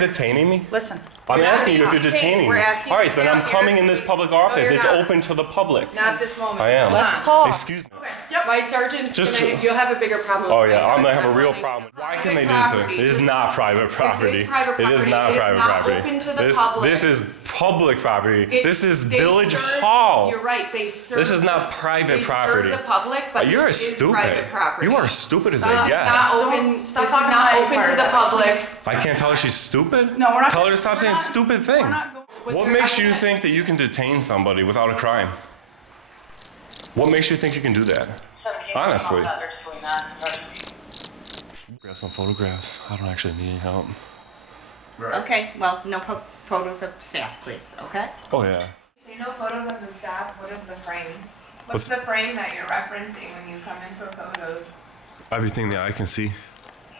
Nobody's detaining me? Listen. I'm asking you if you're detaining me. asking All you right, to then stay I'm out coming here. in this public office. you're It's not. open to the public. Not this moment. I am. Let's talk. Excuse me. My sergeant's Just- gonna, you'll have a bigger problem. Oh with yeah, my I'm gonna sergeant. have a real I'm problem. letting Why you- can they do Private this? It is not private property. It's private It is property. not It is private not property. open to the public. This is public property. This is They village serve- hall. You're right. They serve. This is not private property. They serve the public, but You're this is stupid. private property. You are stupid as This they is get. not So, open. stop This is talking not about open to my the part, public. please. I can't tell her she's stupid? No, we're not. Tell her to stop we're saying not- stupid we're things. not going- What makes you think that you can detain somebody without a crime? What makes you think you can do that? Honestly. Grab some photographs. I don't actually need any help. Okay, well, no photos of staff, please, okay? Oh yeah. So no photos of the staff, what is the frame? What's- What's the frame that you're referencing when you come in for photos? Everything that I can see.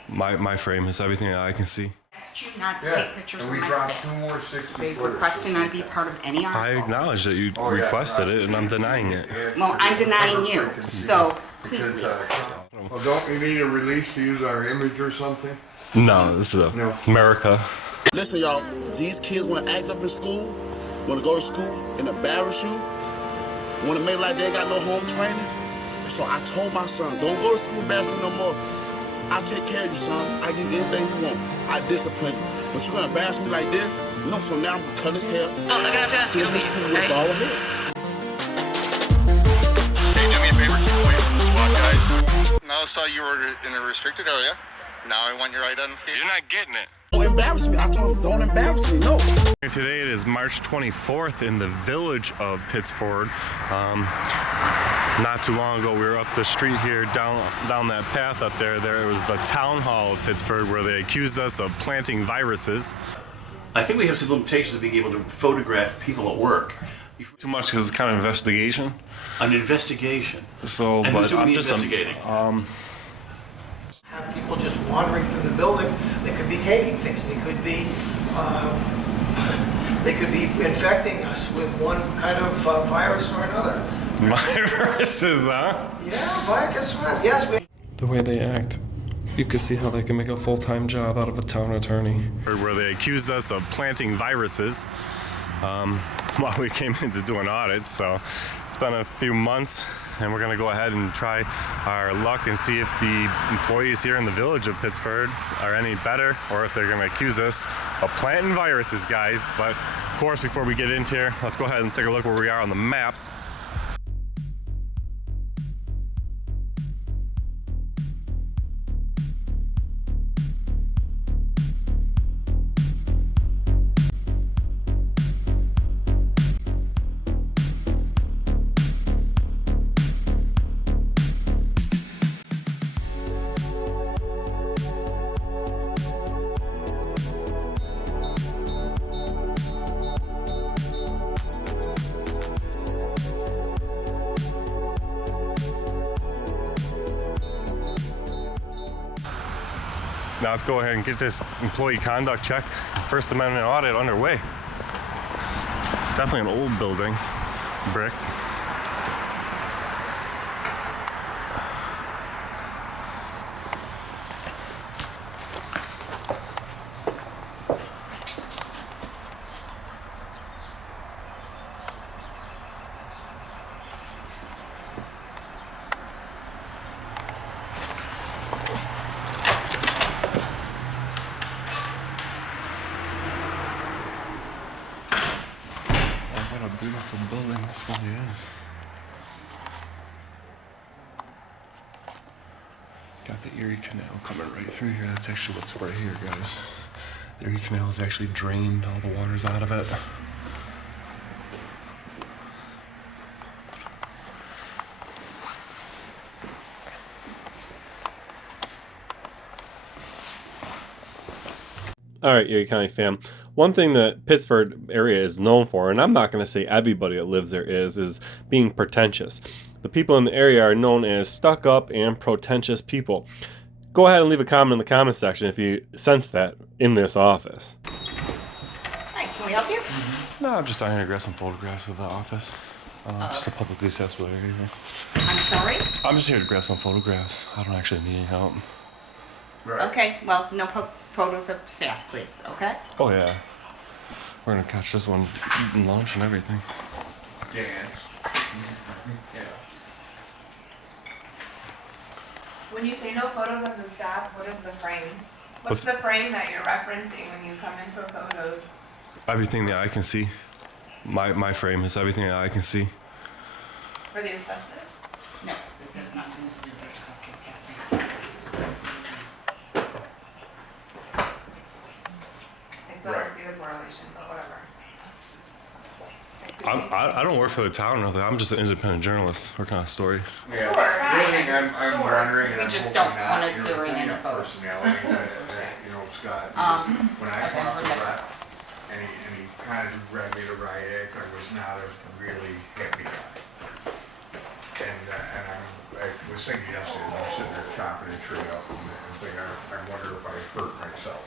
My frame is everything that I can see. Asked you not to take pictures and of we my dropped staff. 2 more 60 They've footers. requested not to be part of any I articles. acknowledge that you Oh, yeah, requested right. it and I'm denying it. Well, I'm denying you, so please Because, leave. well, don't we need a release to use our image or something? No, this is No. America. Listen, y'all, these kids want to act up in school, want to go to school and embarrass you, want to make like they ain't got no home training. So I told my son, don't go to school embarrassing no more. I take care of you, son. I give you anything you want. I discipline you. But you're going to embarrass me like this? No, so now I'm going to cut his hair. Oh, I'm gonna have to ask you. Send his school with bald hair. Can you do me a favor? Wait, what, guys? Now I saw you were in a restricted area. Now I want your identification. You're not getting it. Don't embarrass me. I told him, don't embarrass me. No. Today it is March 24th in the village of Pittsford. Not too long ago we were up the street here, down that path up there. There was the town hall of Pittsford where they accused us of planting viruses. I think we have some limitations of being able to photograph people at work. Too much because it's kind of investigation. An investigation. So, And but who's doing I'm the just investigating? Have people just wandering through the building. They could be taking things. They could be infecting us with one kind of virus or another. viruses, huh? Yeah, virus. Yes, we. The way they act, you can see how they can make a full-time job out of a town attorney. Where they accused us of planting viruses while we came in to do an audit. So it's been a few months and we're gonna go ahead and try our luck and see if the employees here in the village of Pittsford are any better or if they're gonna accuse us of planting viruses, guys. But of course, before we get into here, let's go ahead and take a look where we are on the map. Now let's go ahead and get this employee conduct check, First Amendment audit underway. Definitely an old building, brick. What a beautiful building this really is. Got the Erie Canal coming right through here. That's actually what's right here, guys. The Erie Canal has actually drained all the waters out of it. All right, Erie County fam. One thing that Pittsford area is known for, and I'm not going to say everybody that lives there is being pretentious. The people in the area are known as stuck-up and pretentious people. Go ahead and leave a comment in the comment section if you sense that in this office. Hi, can we help you? No, I'm just down here to grab some photographs of the office. Just a publicly accessible area. I'm sorry? I'm just here to grab some photographs. I don't actually need any help. Okay, well, no photos of staff, please, okay? Oh yeah. We're gonna catch this one eating lunch and everything. Dance. Yeah. When you say no photos of the staff, what is the frame? What's- What's the frame that you're referencing when you come in for photos? Everything that I can see. My frame is everything that I can see. For the asbestos? No, this has nothing to do with asbestos testing. I still don't see the correlation, but whatever. I don't work for the town or nothing. I'm just an independent journalist working on a story. Yeah, the only thing I'm wondering, and We I'm just hoping don't not, want it you know, during depending any on photos. personality, you know, Scott, when I okay, talked to okay. Brett, and he kind of read me the right act, I was not a really happy guy. And I was thinking yesterday, I'm sitting there chopping a tree up and thinking, I wonder if I hurt myself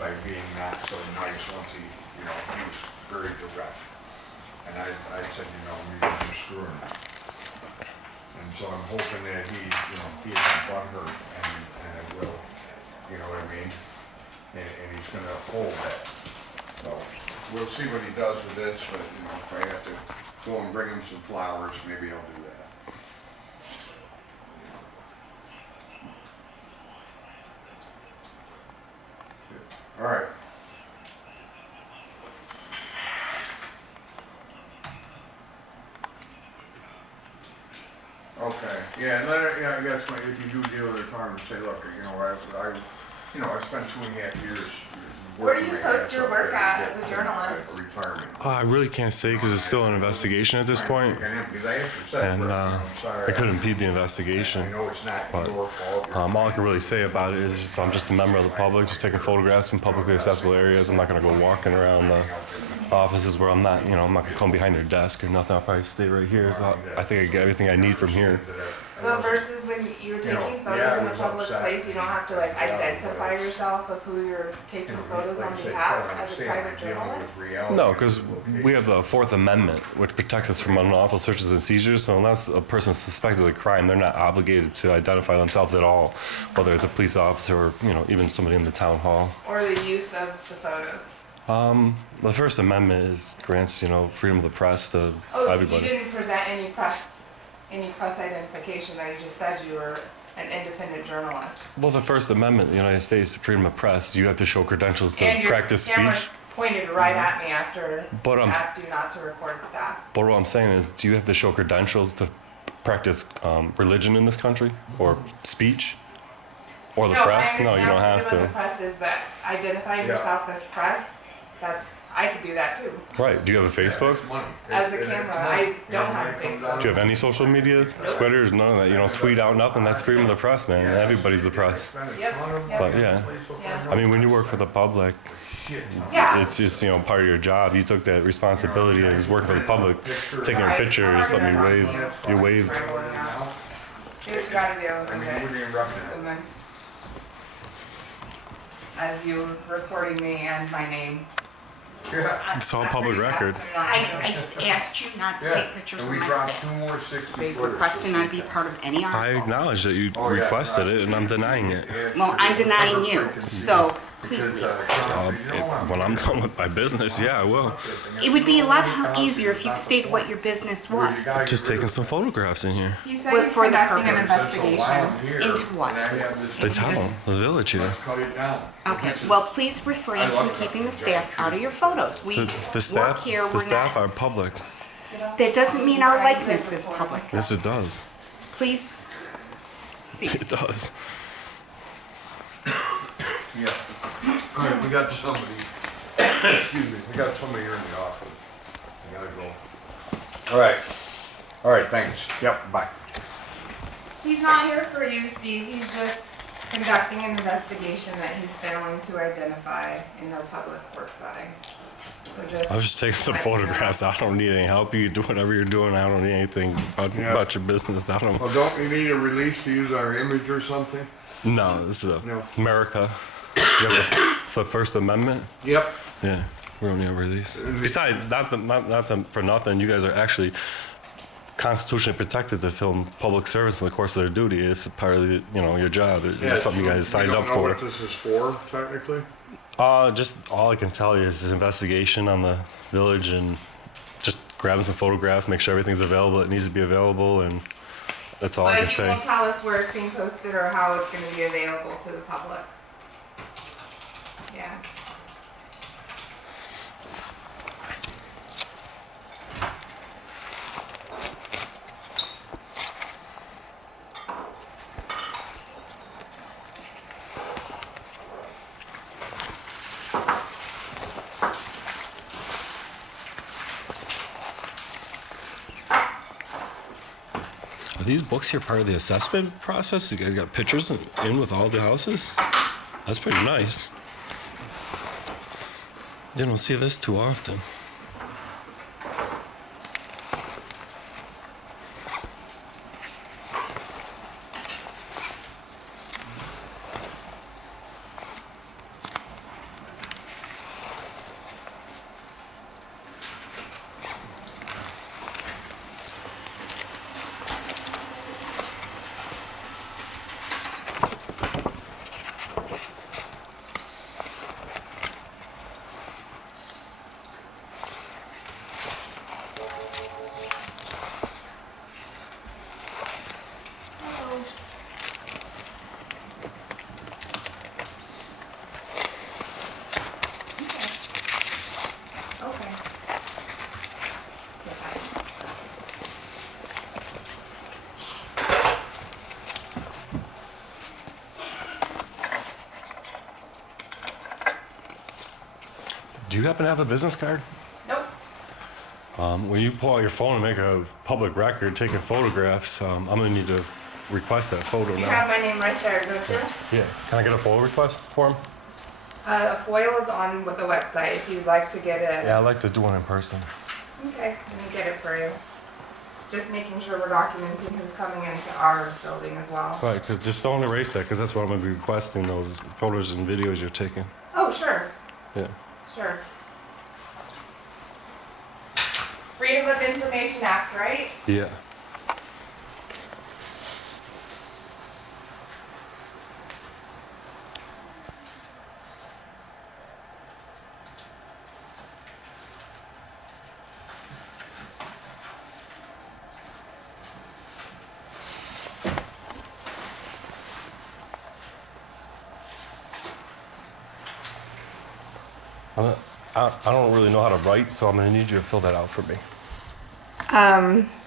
by being not so nice once he was very direct. And I said, maybe I'm screwing him. And so I'm hoping that he isn't butthurt and it will, you know what I mean? And he's gonna uphold that. So we'll see what he does with this, but if I have to go and bring him some flowers, maybe I'll do that. All right. Okay, yeah, and I guess if you do deal with the department, say, look, I spent 2.5 years. Where do working you my post ass your off work to at get as a journalist? Retirement. I really can't say because it's still an investigation at this point, and I could impede the I investigation. know it's not But your fault. all I can really say about it is just I'm just a member of the public, just taking photographs in publicly accessible areas. I'm not gonna go walking around the offices where I'm not gonna come behind your desk or nothing. I'll probably stay right here. So I think I get everything I need from here. So versus when you're taking photos in a public place, you don't have to identify yourself of who you're taking photos on behalf as a private journalist? No, because we have the Fourth Amendment, which protects us from unlawful searches and seizures. So unless a person is suspected of a crime, they're not obligated to identify themselves at all, whether it's a police officer or even somebody in the town hall. Or the use of the photos? The First Amendment grants freedom of the press to Oh, everybody. you didn't present any press identification, that you just said you were an independent journalist. Well, the First Amendment, the United States, freedom of press, you have to show credentials to And practice your camera speech. pointed right at me after But I I'm- asked you not to record staff. But what I'm saying is, do you have to show credentials to practice religion in this country or speech? Or the press? No, you don't have I understand what to. the press is, but identifying yourself as press, I could do that too. Right. Do you have a Facebook? As a camera, I don't have a Facebook. Do you have any social media? Twitter? None of that. You don't tweet out nothing. That's freedom of the press, man. Everybody's the press. Yep. But yeah. I mean, when you work for the public, Yeah. it's just part of your job. You took that responsibility as working for the public. Taking a picture is something you waved. You waved. Do what you gotta do with it. As you recording me and my name. It's all public record. I asked you not to take pictures of my staff. They've requested not to be part of any I articles. acknowledge that you requested it, and I'm denying it. Well, I'm denying you, so please leave. When I'm done with my business, yeah, I will. It would be a lot easier if you stated what your business was. Just taking some photographs in here. He said Well, he's for the conducting an purpose. investigation. Into what, please? The town, the village here. Okay, well, please refrain from keeping the staff out of your photos. We The work staff, here, the we're staff not. are public. That doesn't mean our likeness is public. Yes, it does. Please It cease. does. Yeah. All right, we got somebody, excuse me, we got somebody here in the office. I gotta go. All right, thanks. Yep, bye. He's not here for you, Steve. He's just conducting an investigation that he's failing to identify in the public work setting. So just. I was just taking some let you know. photographs. I don't need any help. You can do whatever you're doing. I don't need anything about your business. I don't. Well, don't you need a release to use our image or something? No, this is No. America. Do you have the First Amendment? Yep. Yeah, we don't need a release. Besides, not for nothing, you guys are actually constitutionally protected to film public service in the course of their duty. It's part of the, your job. It's something you guys signed up You don't know for. what this is for, technically? Just all I can tell you is an investigation on the village and just grabbing some photographs, make sure everything's available that needs to be available, and that's all I can But you say. won't tell us where it's being posted or how it's gonna be available to the public. Yeah. Are these books here part of the assessment process? You guys got pictures in with all the houses? That's pretty nice. You don't see this too often. Do you happen to have a business card? Nope. When you pull out your phone and make a public record taking photographs, I'm gonna need to request that photo You now. have my name right there, don't you? Yeah, can I get a FOIL request for him? A FOIL is on with the website if you'd like to get it. Yeah, I'd like to do one in person. Okay, let me get it for you. Just making sure we're documenting who's coming into our building as well. Right, because just don't erase that, because that's what I'm gonna be requesting, those photos and videos you're taking. Oh, sure, Yeah. sure. Freedom of Information Act, right? Yeah. I don't really know how to write, so I'm gonna need you to fill that out for me.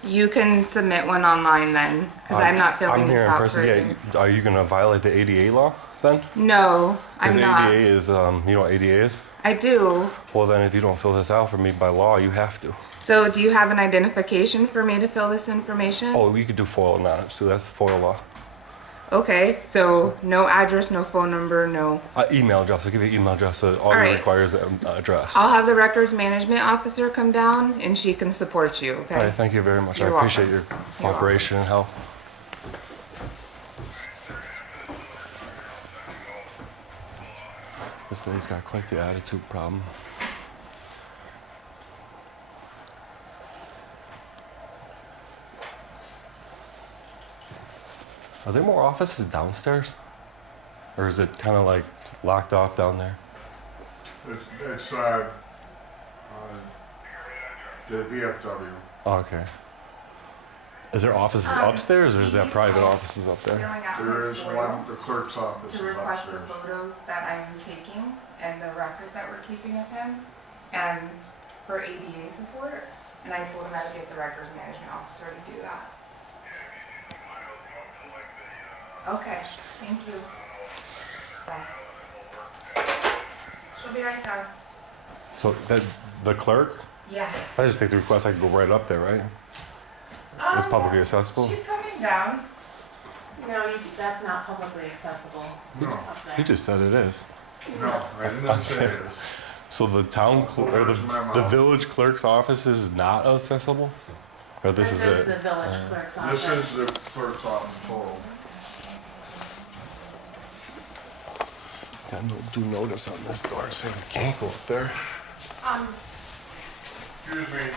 You can submit one online then, because I'm not filling I'm this here in out person. for Yeah, you. are you gonna violate the ADA law then? No, Because I'm not. ADA is, you know what ADA is? I do. Well, then if you don't fill this out for me by law, you have to. So do you have an identification for me to fill this information? Oh, you could do FOIL anonymous, so that's FOIL law. Okay, so no address, no phone number, no. Email address, I'll give you an email address, all All you right. require is the address. I'll have the records management officer come down and she can support you, okay? All right, thank you very much. You're I appreciate welcome. your cooperation and help. This lady's got quite the attitude problem. Are there more offices downstairs? Or is it kind of like locked off down there? It's the VFW. Oh, okay. Is there offices upstairs or is that private offices up there? Filling out There his is FOIL one, the clerk's office is to request the upstairs. photos that I'm taking and the record that we're keeping of him and for ADA support. And I told him I would get the records management officer to do that. Okay, thank you. Bye. She'll be right down. So the clerk? Yeah. I just think the request I can go right up there, right? It's publicly accessible? She's coming down. No, that's not publicly accessible. No, Up there. He just said it is. no, I didn't say it is. So the town or the village clerk's office is not accessible? Or this is This it? is the village clerk's office. This is the clerk's office total. Got no due notice on this door saying we can't go up there. Excuse me.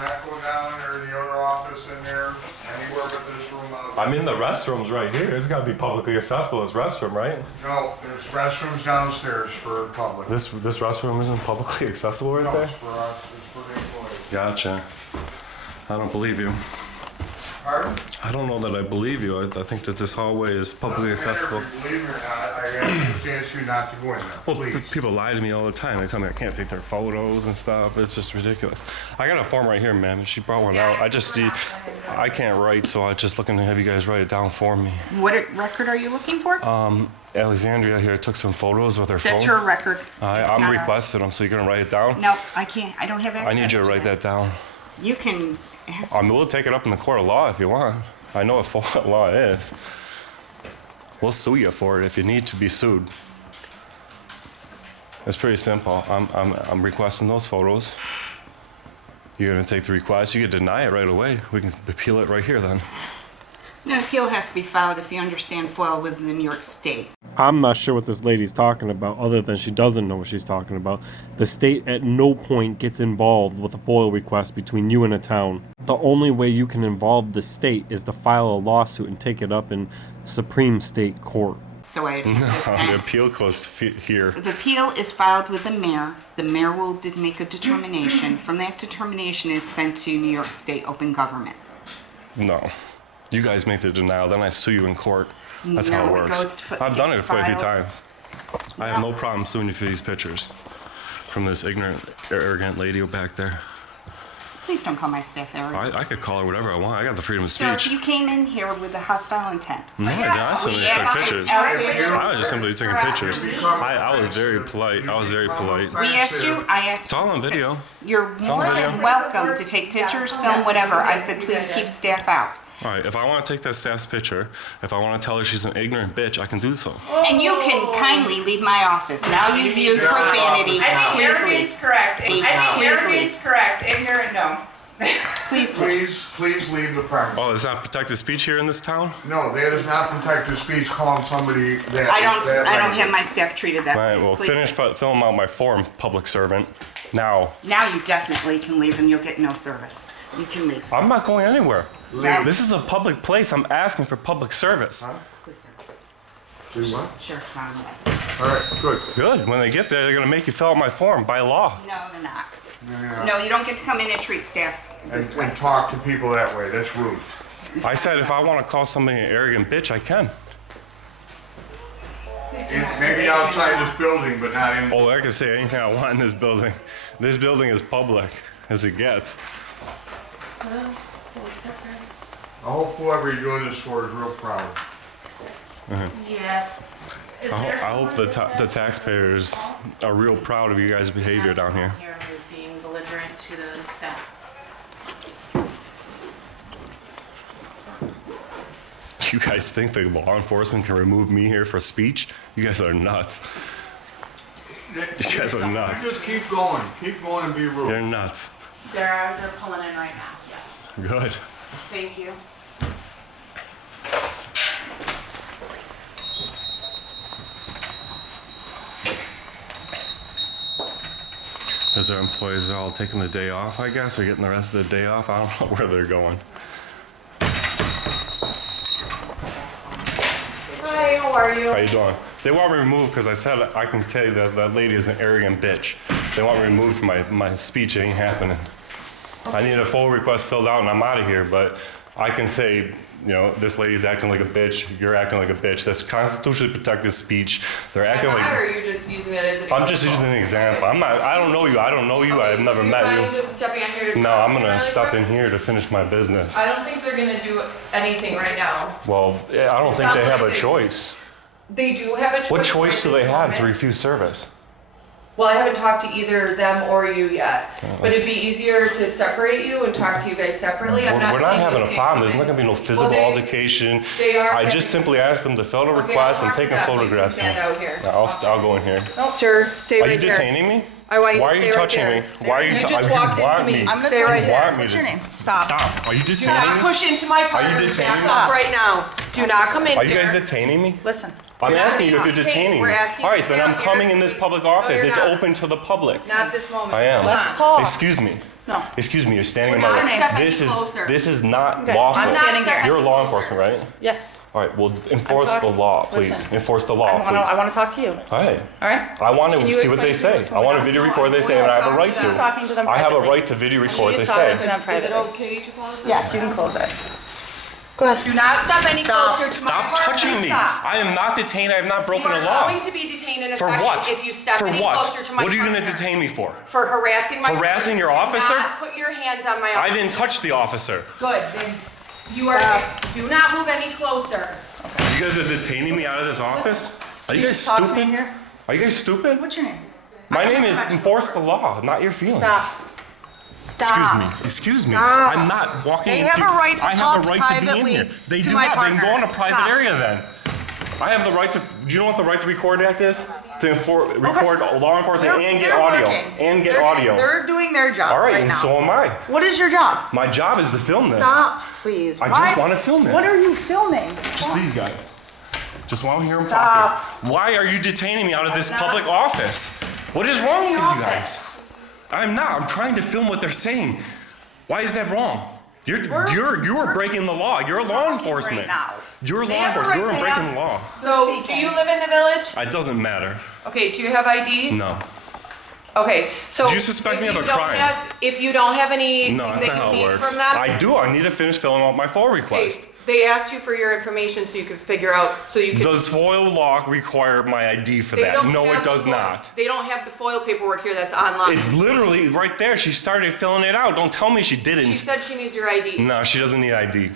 not go down or the other office in there, anywhere but this room out. I mean, the restroom's right here. It's gotta be publicly accessible, this restroom, right? No, there's restrooms downstairs for public. This restroom isn't publicly accessible right No, there? it's for us, it's for the employees. Gotcha. I don't believe you. Pardon? I don't know that I believe you. I think that this hallway is publicly accessible. If you believe me or not, I ask you not to go in there, Well, please. people lie to me all the time. They tell me I can't take their photos and stuff. It's just ridiculous. I got a form right here, ma'am. She brought one out. I can't write, so I'm just looking to have you guys write it down for me. What record are you looking for? Alexandria here took some photos with her phone. That's her record. I'm requesting them, so you're gonna write it down? No, I can't. I don't have access I need you to write that down. You can ask. I mean, we'll take it up in the court of law if you want. I know what law is. We'll sue you for it if you need to be sued. It's pretty simple. I'm requesting those photos. You're gonna take the request. You can deny it right away. We can appeal it right here then. No, appeal has to be filed, if you understand, FOIL with the New York State. I'm not sure what this lady's talking about, other than she doesn't know what she's talking about. The state at no point gets involved with a FOIL request between you and a town. The only way you can involve the state is to file a lawsuit and take it up in Supreme State Court. So I The appeal goes here. The appeal is filed with the mayor. The mayor will make a determination. From that determination is sent to New York State Open Government. No. You guys make the denial, then I sue you in court. That's how it No, it works. goes to- I've done it quite a few filed. times. I have no problem suing you for these pictures from this ignorant, arrogant lady back there. Please don't call my staff arrogant. I could call her whatever I want. I got the freedom of Sir, speech. you came in here with a hostile intent. No, I didn't. I simply We took asked you- pictures. Alexandria- I was just simply taking pictures. I was very polite. I was very polite. We asked you, I asked It's all on video. You're more on than video. welcome to take pictures, film, whatever. I said, please keep staff out. All right, if I want to take that staff's picture, if I want to tell her she's an ignorant bitch, I can do so. And you can kindly leave my office. Now you've used profanity. I think Please arrogant's leave. correct. I Please think leave. arrogant's correct. Ignorant, no. Please leave. Please leave the premises. Oh, is that protected speech here in this town? No, that is not protected speech calling somebody that. I don't that have my staff treated that All way. right, well, Please finish leave. filling out my form, public servant. Now. Now you definitely can leave and you'll get no service. You can leave. I'm not going anywhere. Leave. This is a public place. I'm asking for public service. Please, sir. Do what? Sure, it's on the way. All right, good. Good. When they get there, they're going to make you fill out my form by law. No, they're not. Yeah. No, you don't get to come in and treat staff this way. And talk to people that way, that's rude. I said if I want to call somebody an arrogant bitch, I can. Maybe outside this building, but not in. Oh, I can say anything I want in this building. This building is public as it gets. I hope whoever you're doing this for is real proud. Yes. Is I there hope someone the taxpayers are real proud of you guys' behavior down here. Here who's being belligerent to the staff. You guys think the law enforcement can remove me here for speech? You guys are nuts. You guys are nuts. Just keep going and be rude. You're nuts. They're pulling in right now, yes. Good. Thank you. As our employees are all taking the day off, I guess, or getting the rest of the day off. I don't know where they're going. Hi, how are you? How you doing? They want me removed because I said I can tell you that that lady is an arrogant bitch. They want me removed from my speech. It ain't happening. I need a full request filled out and I'm out of here, but I can say, you know, this lady's acting like a bitch, you're acting like a bitch. That's constitutionally protected speech. They're acting Or like... are you just using that as an I'm just using an example. I don't know you. I've never met Are you you. just stepping in here to No, talk I'm to me gonna really step quick? in here to finish my business. I don't think they're gonna do anything right now. Well, I don't think they have a choice. They do have a choice. What choice do right they this have to moment. refuse service? Well, I haven't talked to either them or you yet. But it'd be easier to separate you and talk to you guys separately. I'm not We're not saying having you a can't problem. come There's in. not gonna be no physical Well, altercation. they are I having- just simply asked them to fill the Okay, request I'll and talk take to a them. You can photograph. stand out here. I'll go in here. Sir, stay Are right you there. detaining me? I want you Why to are stay you right touching there. me? Why are you You touching just me? walked into me. I'm Stay right there. Want me What's to- your name? Stop. Stop. Are you Do detaining not me? push into my partner. detaining me? Stop right now. Do not come in Are you here. guys detaining me? Listen. I'm You're asking not you if you're detaining. detaining We're me. asking All you right, to then stay I'm out coming here. in this public No, office. you're It's not. open to the public. Not this moment. I am. Let's talk. Excuse me. No. Excuse me, you're standing in Do my not way. step any This closer. is not Okay, lawful. I'm standing here. You're law enforcement, right? Yes. All right, well, enforce the talking- law, please. listen. Enforce the law, I please. want to talk to you. All right. All right? I want Can to you see what they explain to me say. what's I want to going video on? record what they say, and I have a right She's talking to them I have a privately. right to video record what they She's say. talking to them Is it privately. okay to close this? Yes, you can close it. Go ahead. Do not step any Stop. closer to Stop my apartment. touching me. Stop. I am not detained. I have not broken You a are law. going to be detained in a For second what? if you step For any what? closer to my What are you going to partner. detain me for? For harassing my Harassing partner. your officer? Do not put your hands on my I officer. didn't touch the officer. Good, then you are, do not move any closer. You guys are detaining me out of this office? Are you guys Talk to me stupid? here. Are you guys stupid? What's your name? My name is Enforce the Law, not your feelings. Stop. Stop. Excuse me. Stop. I'm not walking They into. have a right to I talk have a right to be in privately here. They to do my not. They can go partner. in a private Stop. area then. I have the right to. Do you know what the right to record act is? To record law enforcement and get They're audio working. and get They're- audio. They're doing their job All right, right and now. so am I. What is your job? My job is to film this. Stop, please. I Why- just want to film it. What are you filming? Just these guys. Just want to hear them Stop. talking. Why are you detaining me out of this I'm public not. office? What is wrong with the you office. guys? I'm not. I'm trying to film what they're saying. Why is that wrong? You're breaking the law. You're law enforcement. right now. You're They law have a enforcement. right You're to breaking the law. So, do you live in the village? It doesn't matter. Okay, do you have ID? No. Okay, so. Do you suspect if me of you a don't crime? If you don't have anything No, that's that not you how it need works. from them. I do. I need to finish filling out my FOIL request. Okay, they asked you for your information so you could figure out, so you could. Does FOIL law require my ID for They that? don't No, have it the does FOIL. not. They don't have the FOIL paperwork here that's online. It's literally right there. She started filling it out. Don't tell me she didn't. She said she needs your ID. No, she doesn't need ID.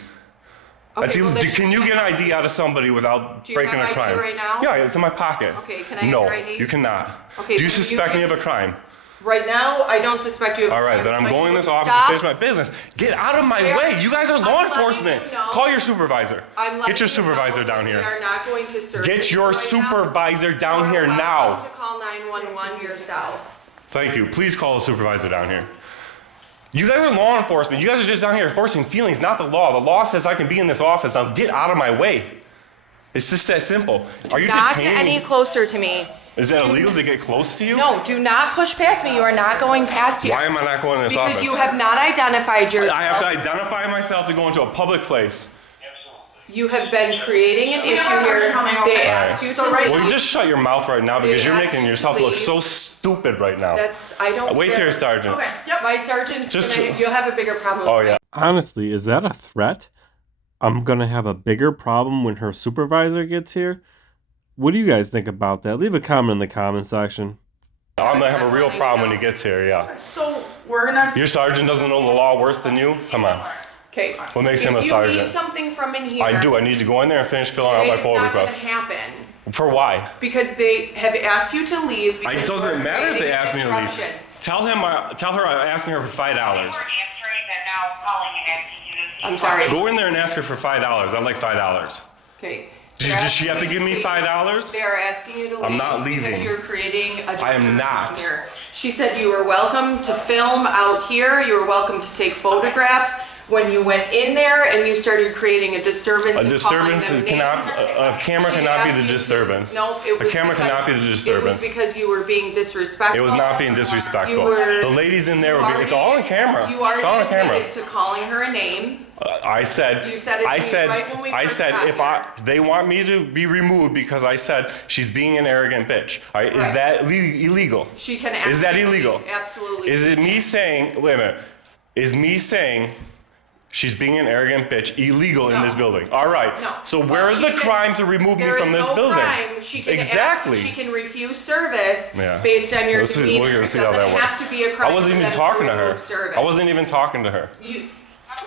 Okay, That's well, illegal. then Can she- you get an ID out of somebody without Do you breaking have a ID crime? right now? Yeah, it's in my pocket. Okay, can I have No, your ID? you cannot. Okay, Do you then you suspect me can- of a crime? Right now, I don't suspect you of a All right, crime, then I'm but going in you this would office stop. to finish my business. Get out of my Where- way. You guys are I'm law letting enforcement. you know- Call your supervisor. I'm letting Get your you know supervisor down that here. We are not going to search Get you your right now. supervisor down You here are welcome now. to call 911 yourself. Thank you. Please call the supervisor down here. You guys are law enforcement. You guys are just down here enforcing feelings, not the law. The law says I can be in this office. Now get out of my way. It's just that simple. Are you Not get detaining any me? closer to me. Is that illegal to get close to you? No, do not push past me. You are not going past here. Why am I not going in this Because office? you have not identified yourself. I have to identify myself to go into a public place. You have been creating an We issue have here. something coming They over. asked you So to right- leave. Well, you just shut your mouth right now because They you're asked making you to yourself look leave. so stupid right now. I don't Wait care. till your sergeant. Okay, yep. My sergeant's Just- you'll have a bigger problem. Oh yeah. Honestly, is that a threat? I'm gonna have a bigger problem when her supervisor gets here? What do you guys think about that? Leave a comment in the comment section. I'm gonna have a real problem when he gets here. Yeah. So we're gonna. Your sergeant doesn't know the law worse than you. Come on. Okay. What makes him a If you sergeant? need something from in here. I do. I need to go in there and finish filling out my It's FOIL not request. gonna happen. For why? Because they have asked you to leave. It because doesn't you're matter if they creating ask me to leave. disruption. Tell her I'm asking her for $5. I'm sorry. Go in there and ask her for $5. I'd like $5. Okay. Does she have to give me $5? They are asking you to leave. I'm not leaving. Because you're creating a disturbance I am not. here. She said you were welcome to film out here. You were welcome to take photographs. When you went in there and you started creating a disturbance. A and disturbance calling them cannot. names, A camera she cannot be asked the you to- disturbance. No, it A was camera cannot be the disturbance. It was because you were being disrespectful. It was not being disrespectful. You were- The ladies in there You were being, it's all on camera. You It's all on already camera. admitted to calling her a name. I said, You said it to I me said, right when we I first said, got if here. they want me to be removed because I said she's being an arrogant bitch. All right, is Right. that illegal? She can Is that absolutely- illegal? Absolutely. Is it me saying, wait a minute, is me saying she's being an arrogant bitch illegal in No. this building? All right. No. So But where's she the can- crime to remove me There from is this no building? crime. She can Exactly. She can refuse service Yeah. based on your Let's see- demeanor. we're gonna It see how doesn't that works. have to be a crime. I wasn't for even them talking to her. remove service. I wasn't even talking to her.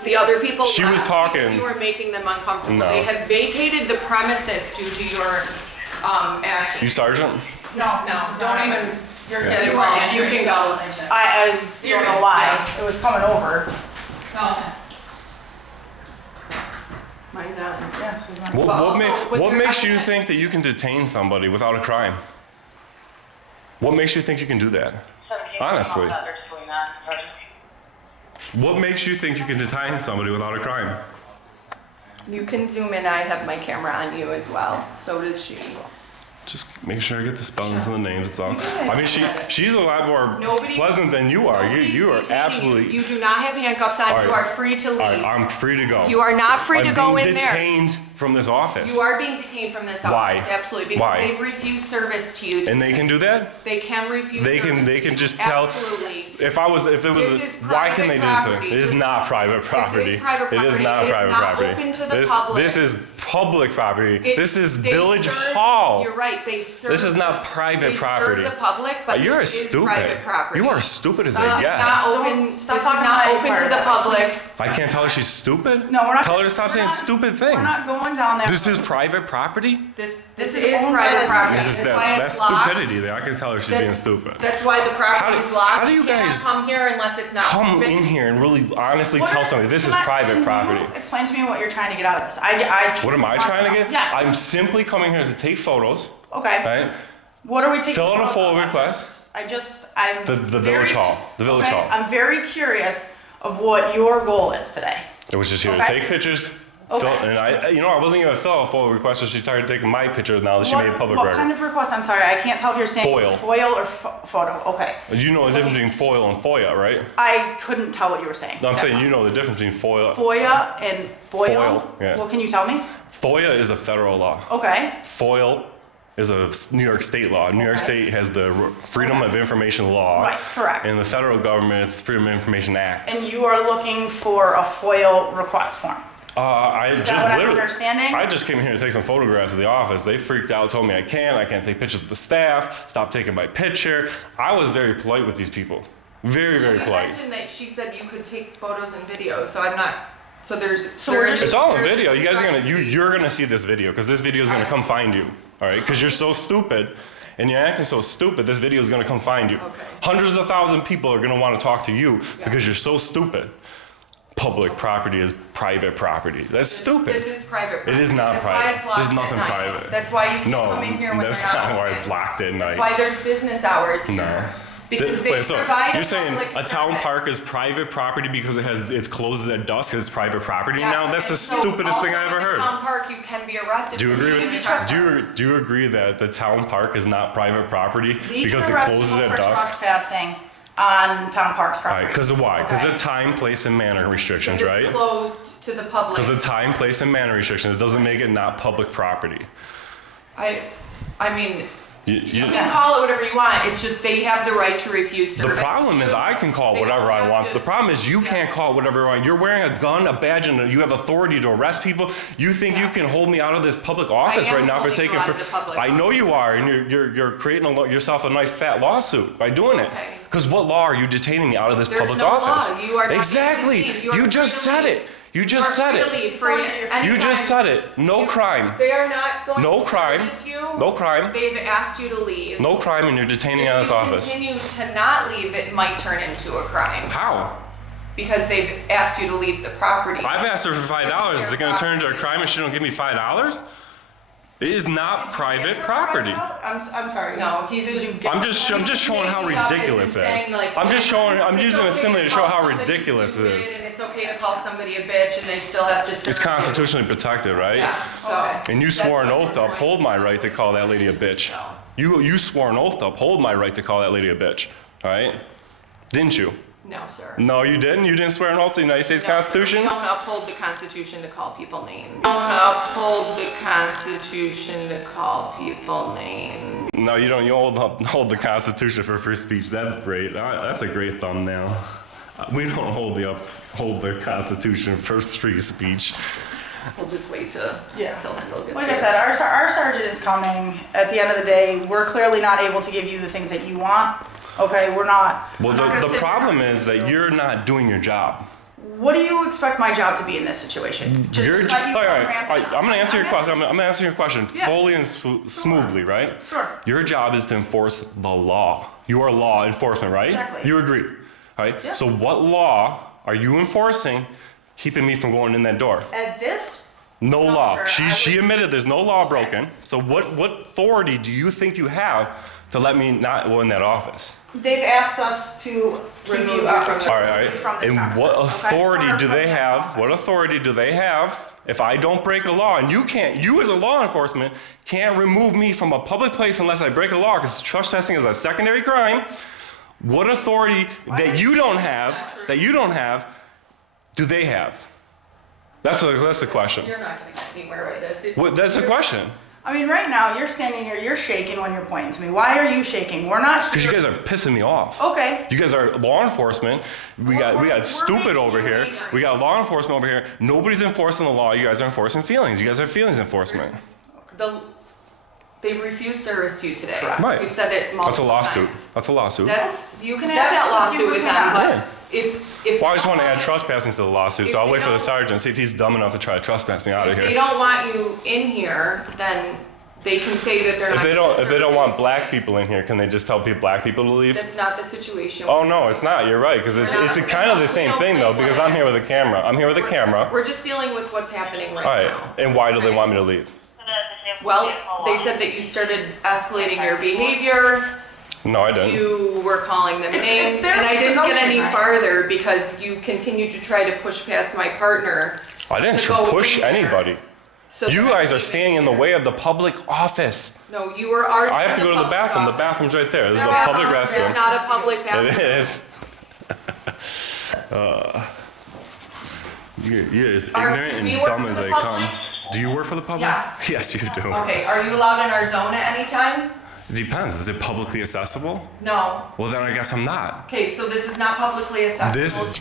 The other people She was left talking. because you were making them uncomfortable. No. They have vacated the premises due to your actions. You sergeant? No, No, don't even. You're Yeah. getting wrong. You can go. I don't know why. It was coming over. Mine's out. Yeah, she's not. What, But what, also, makes, with what your makes you evidence- think that you can detain somebody without a crime? What makes you think you can do that? Honestly. What makes you think you can detain somebody without a crime? You can zoom in, I have my camera on you as well, so does she. Just make sure I get the spellings and the names. That's all. I mean, she's a lot more pleasant than you are. You are absolutely. You do not have handcuffs on. Right. You are free to leave. I'm free to go. You are not free to go in there. I'm being detained from this office. You are being detained from this Why? office, absolutely, because Why? they've refused service to you. And they can do that? They can refuse They service. can just tell. Absolutely. If it was, This is why can they do private this? It is not private property. This is private property. It is not private property. Open to the public. This is public property. This is They village serve- hall. You're right. They serve. This is not private property. They serve the public, but You're this is stupid. private property. You are stupid as This they is get. not open. This is not open to the public. I can't tell her she's stupid. No, we're not. Tell her to stop saying stupid things. We're not going down that. This is private property. This is is owned by private the- property. This is That's why that's it's locked. stupidity. There, I can tell her she's being stupid. That's why the property is locked. how do you cannot guys come here unless it's not Come open. in here and really honestly tell somebody this is private property. Can you explain to me what you're trying to get out of this? What am I trying to get? Yes. I'm simply coming here to take photos. Okay. Right? What are we taking? Fill out a photos full of? request. I'm The very- village hall. The village okay, hall. I'm very curious of what your goal is today. It was just here to Okay. take pictures. Okay. And I wasn't gonna fill out a full request, so she started taking my picture now that she made a public what record. kind of request? I'm sorry, I can't tell if you're saying Foil. or photo. Okay. You know the difference between FOIA and FOIA, right? I couldn't tell what you were saying. No, I'm That's saying all. you know the difference between FOIA. FOIA and FOIL? FOIL, yeah. Well, can you tell me? FOIA is a federal law. Okay. FOIL is a New York State law. New York State has the Freedom of Information Law. Right, correct. And the federal government, it's the Freedom of Information Act. And you are looking for a FOIL request form? Is that what I'm understanding? I just came here to take some photographs of the office. They freaked out, told me I can't take pictures of the staff, stop taking my picture. I was very polite with these people. Very, very You polite. mentioned that she said you could take photos and videos, so I'm not. So there's. It's all in video. You guys are you're gonna see this video because this video is gonna come find you. All right? Because you're so stupid and you're acting so stupid. This video is gonna come find you. Okay. Hundreds of thousands of people are gonna want to talk to you because you're so stupid. Public property is private property. That's stupid. This is private property. It is not That's private. Why it's locked There's nothing at night. private. That's why you can't No, come in here when that's they're not not why open. it's locked at night. That's why there's business hours here. No. Because they So provide you're a saying public a town service. park is private property because it closes at dusk and it's private property Yes, now? That's the and so stupidest thing I also ever at the heard. town park, you can be arrested. Do you for agree being with trespassing. do you agree that the town park is not private property We because can it arrest closes people at for dusk? trespassing on town parks Right, property. because of why? Because Okay. of time, place, and manner restrictions, Because right? it's closed to the public. Because of time, place, and manner restrictions. It doesn't make it not public property. I mean, You- you can call it whatever you want. It's just they have the right to refuse The service. problem to is you. I can call They don't whatever I have want. to- The problem is you can't call whatever you want. You're wearing a gun, a badge, and you have authority to arrest people. You think you can hold me out of this public office am right now for holding you taking? out of the public I know you office. are, and you're creating yourself a nice fat lawsuit by doing it. Okay. Because what law are you detaining me out of this There's public no office? law. You are not being exactly. detained. You are You free just to said leave. it. You just said it. You just said it. No crime. They are not going No to crime. service you. No crime. They've asked you to leave. No crime, and you're detaining If out of this you office. continue to not leave, it might turn into a crime How? because they've asked you to leave the property. I've asked her for $5. Is it going to turn into a crime if she don't give me $5? It is not private property. I'm sorry. No, he's just. I'm just showing how making up ridiculous as it in is. saying, like, I'm just showing. I'm it's using it okay simply to call show how somebody ridiculous it stupid, is. And it's okay to call somebody a bitch, and they still have to serve It's you. constitutionally protected, right? Yeah. So. And you swore an that's what oath to we're uphold my right to call that lady a bitch. You swore an oath to uphold my right to call that lady a bitch, all right? Didn't you? No, sir. No, you didn't. You didn't swear an oath to the United States No, sir. Constitution. We don't uphold the Constitution to call people names. We don't uphold the Constitution to call people names. No, you don't. You hold the Constitution for free speech. That's great. That's a great thumbnail. We don't hold the Constitution for free speech. We'll just wait till Hendel gets Like I here. said, our sergeant is coming. At the end of the day, we're clearly not able to give you the things that you want. Okay, we're not. Well, I'm not gonna the sit problem here- is that you're not doing your job. What do you expect my job to be in this situation? Just Your let job. you All run right, rampant? I'm gonna answer your I'm question. I'm gonna answer your question Yeah. fully and smoothly, right? Sure. Your job is to enforce the law. You are law enforcement, right? Exactly. You agree, right? Yeah. So what law are you enforcing, keeping me from going in that door? At this, No No, law. sir, She I would- admitted there's no law broken. So what authority do you think you have to let me not go in that office? they've asked us to Remove remove you you from from the- All right. from this And premises, what okay? authority Or do from they that have? office. What authority do they have If I don't break a law, and you as a law enforcement can't remove me from a public place unless I break a law, because trespassing is a secondary crime, what authority that you don't have, do they have? That's the question. You're not gonna get anywhere with this. That's the question. I mean, right now, you're standing here, you're shaking when you're pointing to me. Why are you shaking? We're not here. Because you guys are pissing me off. Okay. You guys are law enforcement. We got stupid over here. We got law enforcement over here. Nobody's enforcing the law. You guys are enforcing feelings. You guys are feelings enforcement. They've refused to arrest you today. Right. We've said it multiple times. That's a lawsuit. You can have that lawsuit with them, but Well, I just want to add trespassing to the lawsuit, so I'll wait for the sergeant, see if he's dumb enough to try to trespass me out of if they here. don't want you in here, then they can say that they're not. If they don't want black people in here, can they just tell black people to leave? That's not the situation. Oh no, it's not. You're right, because it's kind of the same thing though, because I'm here with a camera. We're just dealing with what's happening right now. All right, and why do they want me to leave? Well, they said that you started escalating your behavior. No, I didn't. You were calling them names, and I didn't get any farther because you continued to try to push past my partner. I didn't push anybody. So you guys are standing in the way of the public office. No, you were already. I have to go to the bathroom. The bathroom's right there. This is a public restroom. It's not a public bathroom. It is. You're as ignorant and dumb as they come. Do you work for the public? Yes. Yes, you do. Okay, are you allowed in our zone at any time? It depends. Is it publicly accessible? No. Well, then I guess I'm not. Okay, so this is not publicly accessible.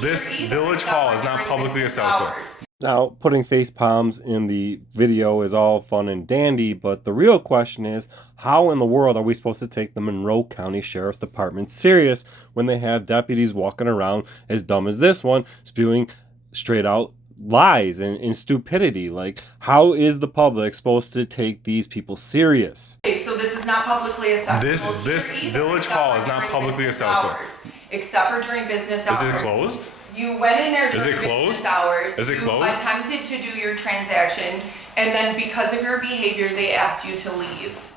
This village hall is not publicly accessible. Now, putting face palms in the video is all fun and dandy, but the real question is, how in the world are we supposed to take the Monroe County Sheriff's Department serious when they have deputies walking around as dumb as this one, spewing straight out lies and stupidity? Like, how is the public supposed to take these people serious? Okay, so this is not publicly accessible. This village hall is not publicly accessible. Except for during business hours. Is it closed? You went in there during business hours. Is it closed? You attempted to do your transaction, and then because of your behavior, they asked you to leave.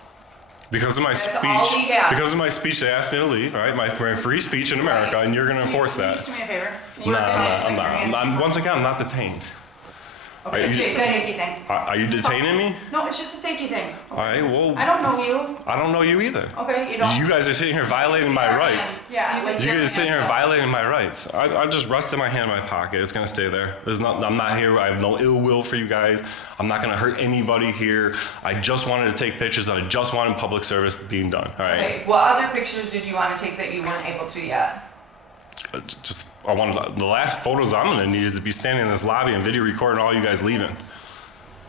Because of my speech. All we have. Because of my speech, they asked me to leave. Right, my free speech in America, and you're going to enforce that. Just do me a favor. Nah, I'm once again, I'm not detained. Okay, it's just a safety thing. Are you detaining me? No, it's just a safety thing. All right, well. I don't know you. I don't know you either. Okay, you don't. You guys are sitting here violating my rights. Yeah. You guys are sitting here violating my rights. I just rested my hand in my pocket. It's gonna stay there. I'm not here. I have no ill will for you guys. I'm not gonna hurt anybody here. I just wanted to take pictures, and I just wanted public service being done. All right. Okay. What other pictures did you want to take that you weren't able to yet? I wanted the last photos I'm gonna need is to be standing in this lobby and video recording all you guys leaving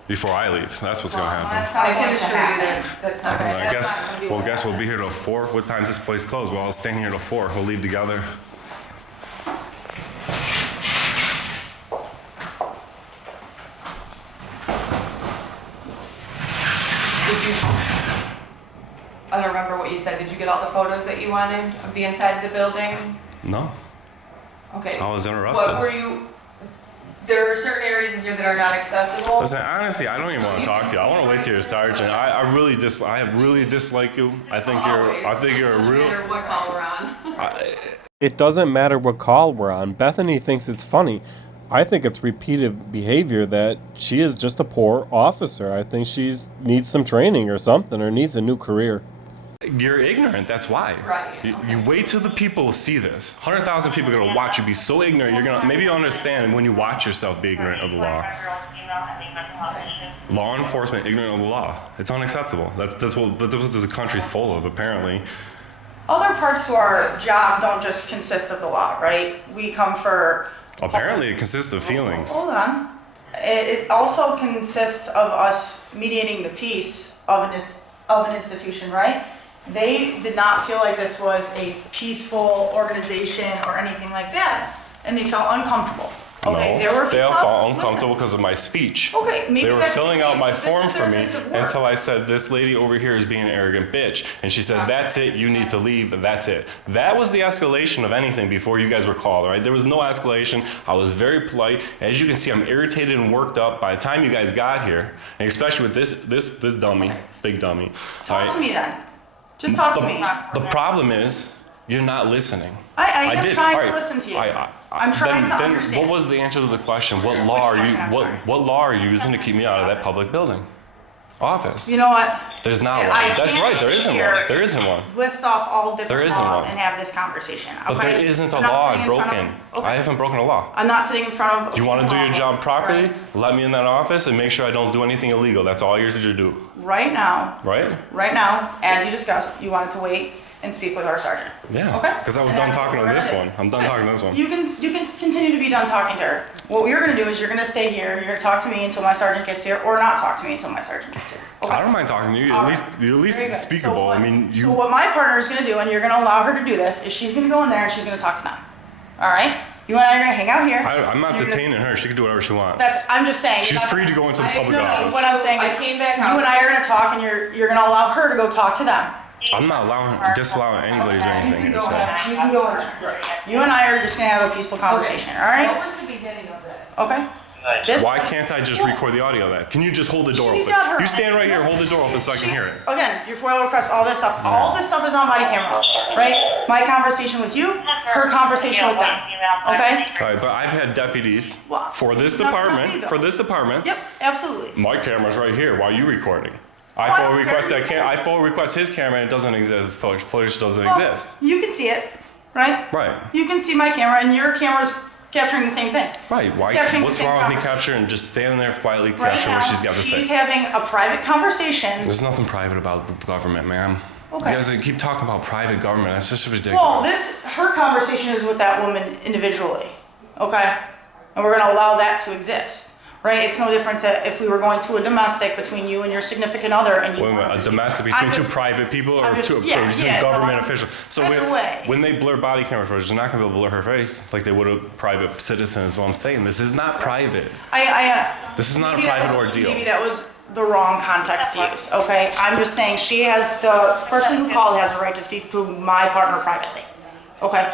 before I leave. That's what's gonna happen. I can assure you that that's not going to happen. I guess we'll be here till 4. What time's this place closed? Well, I'll stay here till 4. We'll leave together. I don't remember what you said. Did you get all the photos that you wanted of the inside of the building? No. Okay. I was interrupted. What were you? There are certain areas in here that are not accessible. Listen, honestly, I don't even want to talk to you. I want to wait till you're a sergeant. I really dislike you. I think you're a real. Doesn't matter what call we're on. It doesn't matter what call we're on. Bethany thinks it's funny. I think it's repeated behavior that she is just a poor officer. I think she needs some training or something, or needs a new career. You're ignorant, that's why. Right. You wait till the people see this. 100,000 people are gonna watch you be so ignorant. Maybe you'll understand when you watch yourself be ignorant of the law. Law enforcement ignorant of the law. It's unacceptable. That's what this country's full of, apparently. Other parts to our job don't just consist of the law, right? We come for. Apparently, it consists of feelings. Hold on. It also consists of us mediating the peace of an institution, right? They did not feel like this was a peaceful organization or anything like that, and they felt uncomfortable. Okay, No, they all felt uncomfortable because of my speech. Okay, maybe they were that's filling the out case, my but this form is for their me place of work. until I said, this lady over here is being an arrogant bitch. And she said, that's it, you need to leave, that's it. That was the escalation of anything before you guys were called, right? There was no escalation. I was very polite. As you can see, I'm irritated and worked up by the time you guys got here, and especially with this dummy, big dummy. Talk to me then. Just talk to me. The problem is, you're not listening. I am trying to listen to you. I'm trying to then understand. what was the answer to the question? What law are you? What law are you using to keep me out of that public building? Office. You know what? There's not one. I That's can't right. There sit isn't here, one. There isn't one. List off all different There isn't laws one. and have this conversation. But okay? there isn't a I'm not law sitting in front broken. of- okay. I haven't broken a law. I'm not sitting in front of. You want to do your job properly? Right. Let me in that office and make sure I don't do anything illegal. That's all you're to do, Right now, right? as you discussed, you wanted to wait and speak with our sergeant. Yeah. Okay. Because I was And done that's what talking we're to this gonna one. do. I'm done Okay. talking to this one. You can continue to be done talking to her. What you're gonna do is you're gonna stay here. You're gonna talk to me until my sergeant gets here, or not talk to me until my sergeant gets here. Okay. I don't mind talking to you. All At right. least you're at least Very good. speakable. So what, I mean, So you. what my partner is gonna do, and you're gonna allow her to do this, is she's gonna go in there and she's gonna talk to them. All right. You and I are gonna hang out here. I'm not You're gonna- detaining her. She can do whatever she wants. I'm just saying. She's free to go into the public No, no, office. What I'm saying is, I came back you out. and I are gonna talk, and you're gonna allow her to go talk to them. I'm not disallowing anybody to do You anything can here. go So. ahead. You can go in there. You and I are just gonna have a peaceful conversation. All right. What was the beginning of this? Okay. This. Why can't I just record the audio of that? Can you just hold the door She's open? got her You own. stand right here, hold the door open so I can hear it. Again, your FOIL request, all this stuff. All this stuff is on body camera, right? My conversation with you, her conversation with them. Okay. All right, but I've had deputies Well, for this not me, department. though. For this department. Yep. Absolutely. My camera's right here. Why are you recording? I What? full request that I full request his camera and it doesn't exist. Footage doesn't Well, exist. You can see it, right? Right. You can see my camera, and your camera's capturing the same thing. Right. It's Why? capturing What's the same wrong with me conversation. capturing just standing there quietly Right capturing now, what she's got to she's say? having a private conversation. There's nothing private about the government, ma'am. Okay. You guys keep talking about private government. That's just ridiculous. Well, her conversation is with that woman individually, okay? And we're gonna allow that to exist, right? It's no different to if we were going to a domestic between you and your significant other and you. Wait, wanted to a speak. domestic I'm between two just- private people or I'm just- two yeah, government no, officials? So either way. when they blur body camera footage, they're not going to be able to blur her face like they would a private citizen. Is what I'm saying. This is not private. This is not a maybe that private was- ordeal. Maybe that was the wrong context to use, okay? I'm just saying the person who called has a right to speak to my partner privately, okay?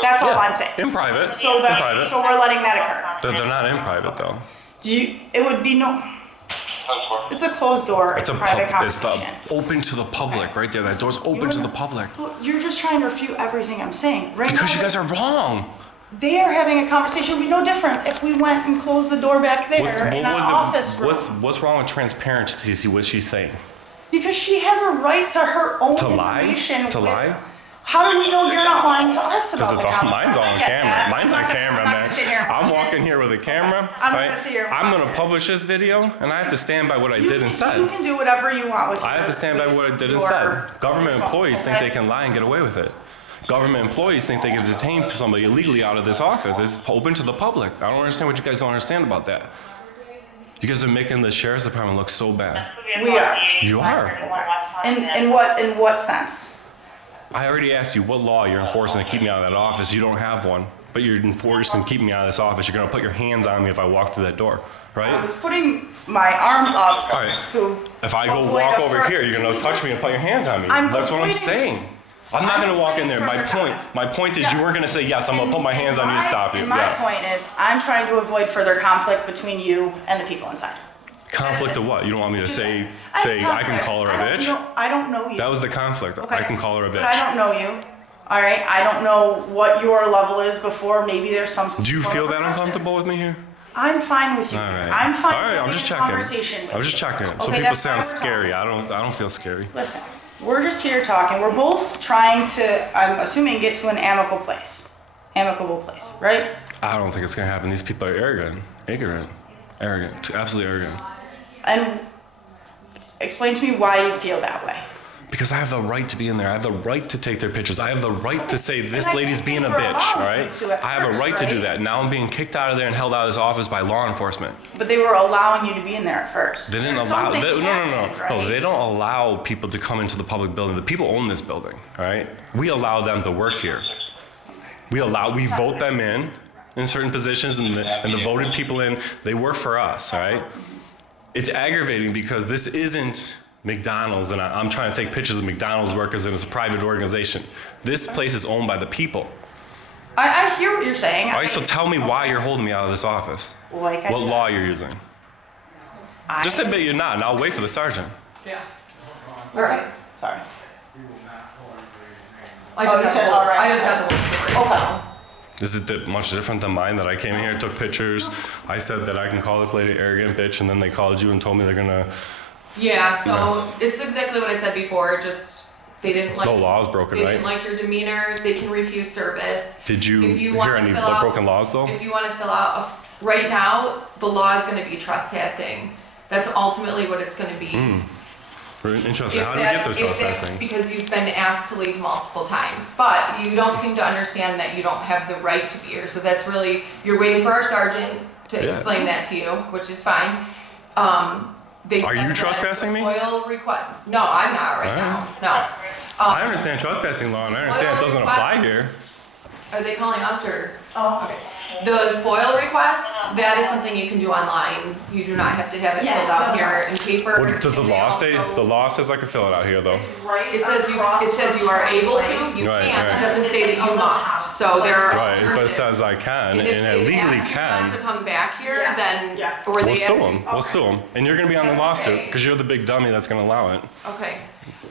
That's all I'm saying. In private. So in private. so we're letting that occur. They're not in private though. It would be no. It's a closed door. It's a private conversation. Open to the public, right there. That door's open to the public. Well, you're just trying to refute everything I'm saying, right? Because now, you guys are wrong. They are having a conversation. It would be no different if we went and closed the door back there in an office room. What's wrong with transparency? See what she's saying. Because she has a right to her own To lie? information. To lie? How do we know you're not lying to us about Because the it's all mine's all on camera. Mine's on camera, I'm not man. gonna sit here and I'm watch it. walking here with a camera. I'm not right? gonna sit here and I'm watch gonna it. publish this video, and I have to stand by what I You did can- and said. You can do whatever you want with. I have to stand by what I did and your said. Government phone, employees think okay? they can lie and get away with it. Government employees think they can detain somebody illegally out of this office. It's open to the public. I don't understand what you guys don't understand about that. You guys are making the sheriff's department look so bad. We are. You are. In what sense? I already asked you what law you're enforcing to keep me out of that office. You don't have one, but you're enforcing to keep me out of this office. You're gonna put your hands on me if I walk through that door, I right? was putting my arm up All right. to. If I go avoid walk a over fur- here, you're gonna touch me and put your hands on me. I'm That's what I'm avoiding- saying. I'm not gonna walk in there. My Further point is you weren't gonna say yes. I'm gonna put my hands on you to stop you. And my Yes. point is, I'm trying to avoid further conflict between you and the people inside. Conflict of what? You don't want me to Just- say have I can conflict. call her a I don't bitch? know- I don't know you. That was the conflict. Okay. I can call her a But I bitch. don't know you. All right. I don't know what your level is before. Maybe there's some. Do you form feel of that precedent. uncomfortable with me here? I'm fine with you. All right. I'm fine. All right. I'm having just a checking. Conversation with I was just you. checking. Okay, So people that's say why I'm we're scary. talking. I don't feel scary. Listen, we're just here talking. We're both trying to, I'm assuming, get to an amicable place, right? I don't think it's gonna happen. These people are arrogant, absolutely arrogant. And explain to me why you feel that way. Because I have the right to be in there. I have the right to take their pictures. I have the right to say this And I lady's think being they a were bitch, all allowing right? you to at I have a first, right to do right? that. Now I'm being kicked out of there and held out of this office by law enforcement. But they were allowing you to be in there at first. They didn't There's allow. something No. happened, right? No, they don't allow people to come into the public building. The people own this building, all right? We allow them to work here. We vote them in certain positions, and the voted people in, they work for us, all right? It's aggravating because this isn't McDonald's, and I'm trying to take pictures of McDonald's workers, and it's a private organization. This place is owned by the people. I hear what you're saying. All right, so tell me why you're holding me out of this office. Like I What said, law you're using? Just admit you're not, and I'll wait for the sergeant. Yeah. All right. Sorry. I Oh, you just said got all right. I just got the whole story. Okay. So. Is it much different than mine that I came in here, took pictures? I said that I can call this lady arrogant bitch, and then they called you and told me they're gonna. Yeah, so it's exactly what I said before, just they didn't like. No laws broken, They right? didn't like your demeanor, they can refuse service. Did you If you hear wanna any fill out- broken laws though? If you wanna fill out, right now, the law is gonna be trespassing. That's ultimately what it's gonna be. Interesting. If How do we get to that- if that- trespassing? Because you've been asked to leave multiple times, but you don't seem to understand that you don't have the right to be here. So that's really, you're waiting for our sergeant to explain that to you, which is fine. They Are said you that trespassing the me? FOIL request. No, I'm not right now. No. I understand trespassing law, and I understand it doesn't apply here. Are they calling us or? Oh. Okay. The FOIL request, that is something you can do online. You do not have to have it Yes, filled out no. here in paper. What does the And they law say? also- The law says I can fill it out here though. It's right It says you are across able from to, place. you Right, can't. right. It doesn't say that you must. So there are Right, but it alternatives. says I can, And and if I they legally ask you not can. to come back here, Yeah, then, yeah. or We'll they sue ask them. you. We'll sue them, and you're gonna be on the That's lawsuit okay. because you're the big dummy that's gonna allow it. Okay.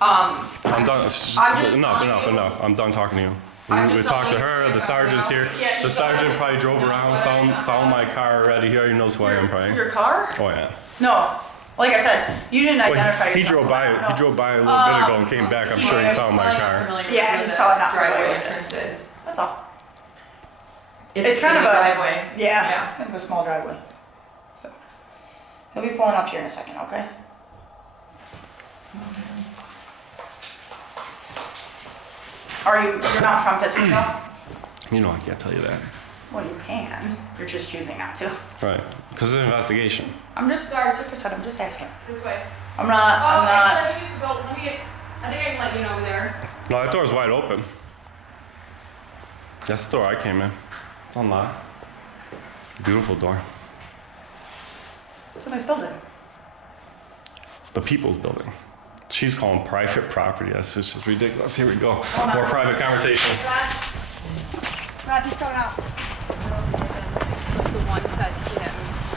I'm done. I'm just Enough. telling you- I'm done talking to you. I'm We just talked to telling you her. The right sergeant's now. here. Yeah, The sergeant probably drove around, found my car already. He already knows who I am, probably. Your car? Oh yeah. No. Like I said, you didn't identify He yourself. drove by. No. He drove by a little bit ago and came back. I'm sure he found my Probably not car. familiar Yeah, with he's where probably the not familiar driveway with this. entrance is. That's all. It's kind of skinny a driveway. Yeah, it's kind of a small driveway. So he'll be pulling up here in a second, okay? You're not from Pittsford, no? You know I can't tell you that. Well, you can. You're just choosing not to. Right. Because it's an investigation. I'm just sorry. Like I said, I'm just asking. This way. I'm not. Actually, you can go. Let me. I think I can let you know over there. No, that door's wide open. That's the door I came in. It's unlocked. Beautiful door. It's a nice building. The People's Building. She's calling private property. That's just ridiculous. Here we go. More private conversations. Rod, he's coming out. The one says to him.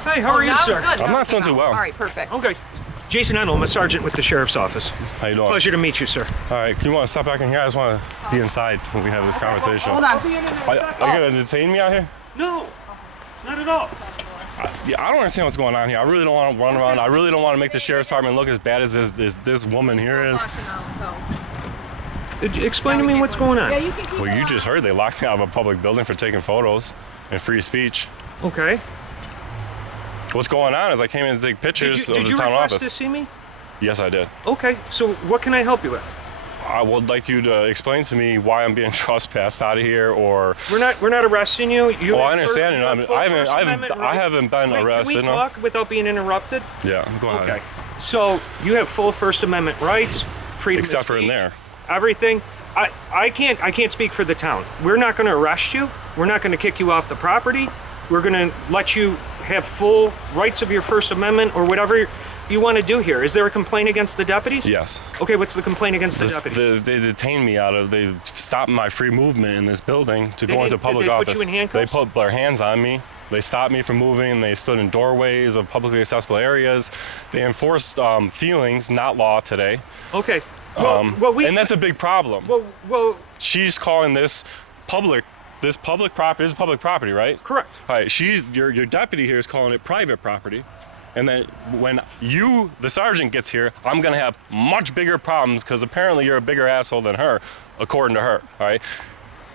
Hey, how are you, sir? Good. I'm not doing too well. All right, perfect. Okay. Jason Eno, I'm a sergeant with the sheriff's office. How you doing? Pleasure to meet you, sir. All right, you want to step back in here? I just want to be inside when we have this conversation. Hold on. Are you going to detain me out here? No, not at all. I don't understand what's going on here. I really don't want to run around. I really don't want to make the sheriff's department look as bad as this woman here is. Explain to me what's going on. Well, you just heard they locked me out of a public building for taking photos and free speech. Okay. What's going on is I came in to take pictures Did of the you town request office. to see me? Yes, I did. Okay, so what can I help you with? I would like you to explain to me why I'm being trespassed out of here, or. We're not arresting you. Well, I understand. I haven't been arrested. Can we talk without being interrupted? Yeah, go ahead. Okay. So you have full First Amendment rights, freedom Except of for in speech, there. everything. I can't speak for the town. We're not going to arrest you. We're not going to kick you off the property. We're going to let you have full rights of your First Amendment or whatever you want to do here. Is there a complaint against the deputies? Yes. Okay, what's the complaint against the deputies? They detained me they stopped my free movement in this building to go into public did they office. put you in handcuffs? They put their hands on me. They stopped me from moving. They stood in doorways of publicly accessible areas. They enforced feelings, not law today. Okay. And that's a big problem. Well, she's calling this public property. This is public property, right? Correct. All right. Your deputy here is calling it private property. And then when the sergeant gets here, I'm gonna have much bigger problems because apparently you're a bigger asshole than her, according to her, all right?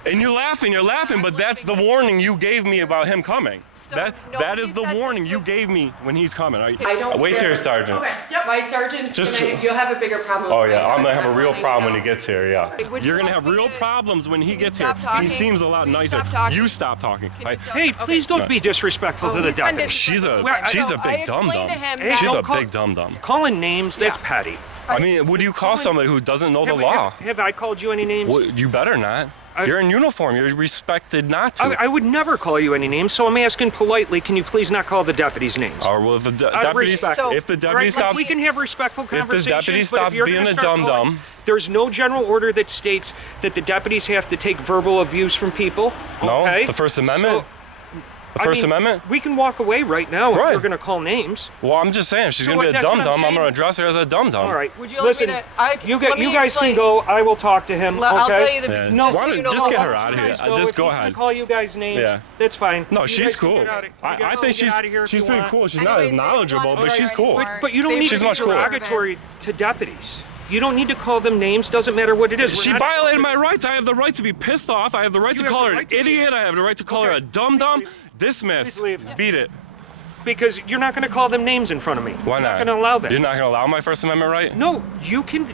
And you're laughing, but that's the warning you gave me about him coming. That is the warning you gave me when he's coming. All right? I don't Wait till your sergeant. Okay. Yep. My sergeant's you'll have a bigger problem. Oh with my yeah, I'm gonna sergeant. have a real problem when he gets here, yeah. Would You're you gonna like have me real to- problems when he gets here. stop talking? He seems a lot Will you nicer. stop talking? You stop talking. All right? hey, please don't be disrespectful to the he's been deputies. She's a disrespectful. big dum I explained to dum. him Hey, that- She's don't a call- big dum dum. Calling names, that's Yeah. petty. I mean, what do you call somebody who doesn't know the law? Have I called you any names? Well, you better not. You're in uniform. You're respected not to. I would never call you any names, so I'm asking politely, can you please not call the deputies names? Or will the Out of deputy respect. if the All deputy right, stops? we can have respectful conversations. deputy but stops if you're being gonna a start dum-dum- calling- There's no general order that states that the deputies have to take verbal abuse from people. No, okay? the First Amendment. The First Amendment? We can walk away right now Right. if we're going to call names. Well, I'm just saying, if she's So going to be a that's what I'm dum-dum, I'm saying. going to address her as a dum-dum. All right. Would you like Listen, me to? you let me guys explain. can go. I will talk to him. I'll okay? tell you the. Yeah. No, just so you know just how get long her out of you here. guys Go. Just If go he's ahead. gonna call you guys names. Yeah. That's fine. No, You she's guys can cool. get out of- you I guys think can she's get out of here if she's you pretty want. cool. She's Anyways, not they as don't knowledgeable, want but her she's there cool. anymore. But you don't They need She's to much be cooler. derogatory to deputies. You don't need to call them names. Doesn't matter what it is. She We're not- violated my rights. I have the right to be pissed off. I have the right You to have call the her an right to be- idiot. I have the right to call her Okay. a dum-dum. Please leave. Dismissed. Please leave. Beat it. Because you're not going to call them names in front of me. Why I'm not? not going to allow that. You're not going to allow my First Amendment right? No, you can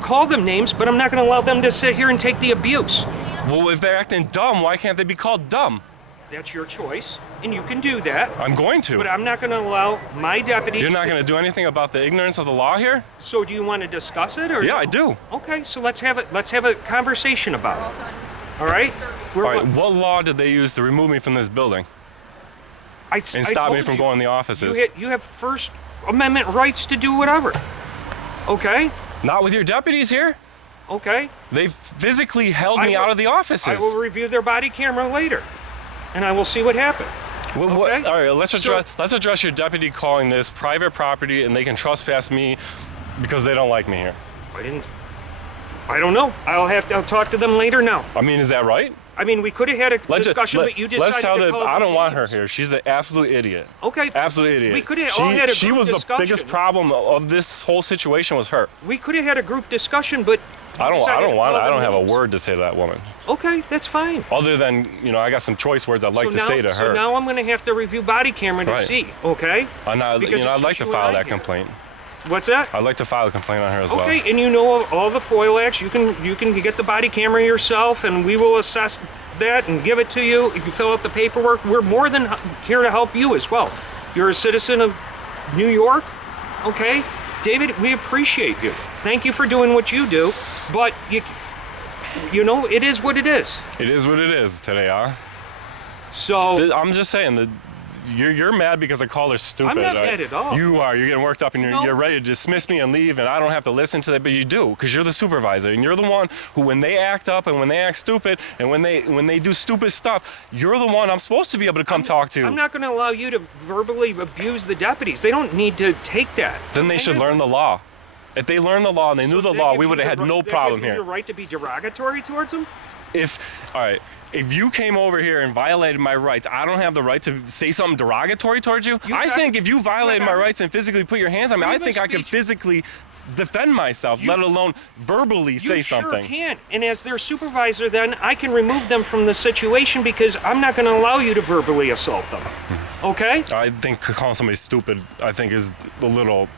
call them names, but I'm not going to allow them to sit here and take the abuse. Well, if they're acting dumb, why can't they be called dumb? That's your choice, and you can do that. I'm going to. But I'm not going to allow my deputies. You're not going to do anything about the ignorance of the law here? So do you want to discuss it, or? Yeah, no? I do. Okay, so let's have a conversation about it. All right. All right, what law did they use to remove me from this building and stop me from going to the offices? You have First Amendment rights to do whatever. Okay. Not with your deputies here. Okay. They physically held me out of the offices. I will review their body camera later, and I will see what happened. All right, let's address your deputy calling this private property, and they can trespass me because they don't like me here. I don't know. I'll talk to them later now. I mean, is that right? I mean, we could have had a discussion, but you decided let's tell to them call I them don't want her names. here. She's an absolute idiot. Okay. Absolute idiot. We could have all had a She group was discussion. the biggest problem of this whole situation was her. We could have had a group discussion, but I don't have a names. word to say to that woman. Okay, that's fine. Other than, I got some choice words I'd like to say to her. So now I'm going to have to review body camera to Right. see, okay? Because I'd like to file that complaint. What's that? I'd like to file a complaint on her as well. Okay, and you know all the FOIL acts. You can get the body camera yourself, and we will assess that and give it to you. If you fill out the paperwork, we're more than here to help you as well. You're a citizen of New York, okay? David, we appreciate you. Thank you for doing what you do, but you know, it is what it is. It is what it is today, huh? So I'm just saying that you're mad because I called her stupid. I'm not mad at all. You are. You're getting worked up and you're ready to dismiss me and leave, and I don't have to listen to that, but you do, because you're the supervisor, and you're the one who, when they act up and when they act stupid and when they do stupid stuff, you're the one I'm supposed to be able to come talk to. I'm not going to allow you to verbally abuse the deputies. They don't need to take that. Then they should learn the law. If they learned the law and they knew the law, we would have had no problem here. You the right to be derogatory towards them? If you came over here and violated my rights, I don't have the right to say something derogatory towards you. I think if you violated my rights and physically put your hands on me, I think I could physically defend myself, let alone verbally say something. You sure can. And as their supervisor, then I can remove them from the situation because I'm not going to allow you to verbally assault them. Okay? I think calling somebody stupid, I think, is a little,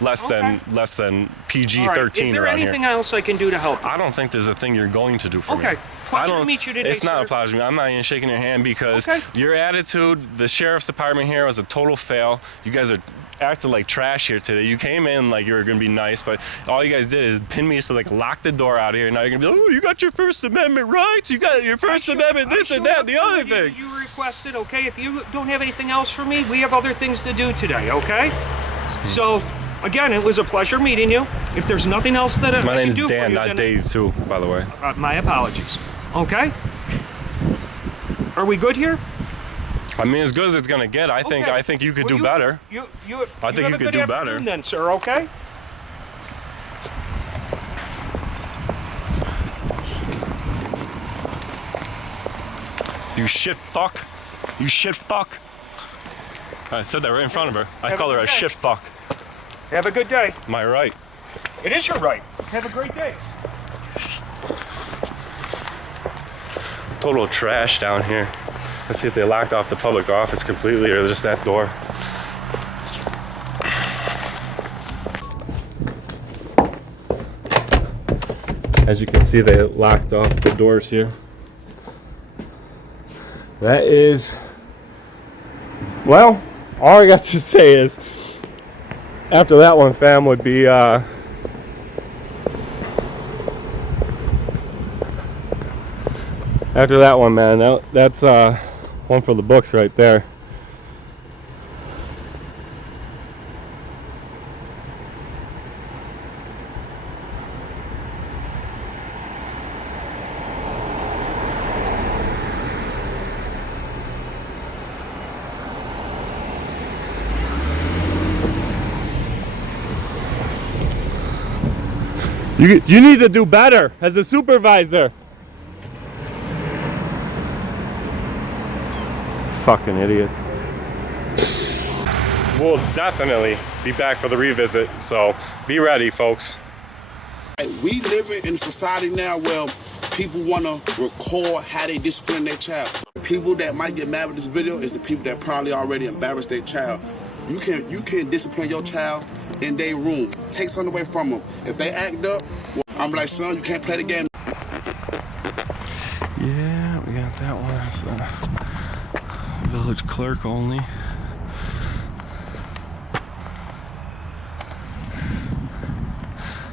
less than PG-13 All right. Is there around anything here. else I can do to help you? I don't think there's a thing you're going to do for me. Okay. Pleasure to meet you today, It's not sir. a pleasure. I'm not even shaking your hand because your attitude, the sheriff's department here was a total fail. You guys are acting like trash here today. You came in like you were going to be nice, but all you guys did is pin me to lock the door out of here. Now you're going to be like, oh, you got your First Amendment rights. You got your First Amendment this and that, the other thing. You requested, okay? If you don't have anything else for me, we have other things to do today, okay? So, again, it was a pleasure meeting you. If there's nothing else that I My can name is do Dan, for you, not then Dave, too, by the way. My apologies. Okay? Are we good here? I mean, as good as it's going to get. I think you could do better. I think you could do better. Then, sir, okay? You shit fuck. You shit fuck. I said that right in front of her. I call her a shit fuck. Have a good day. Am I right? It is your right. Have a great day. Total trash down here. Let's see if they locked off the public office completely or just that door. As you can see, they locked off the doors here. That is, well, all I got to say is, after that one, fam, would be, after that one, man, that's one for the books right there. You need to do better as a supervisor. Fucking idiots. We'll definitely be back for the revisit, so be ready, folks. We live in a society now where people want to record how they discipline their child. People that might get mad with this video is the people that probably already embarrassed their child. You can discipline your child in their room. Take something away from them. If they act up, well, I'm like, son, you can't play the game. Yeah, we got that one. It's village clerk only.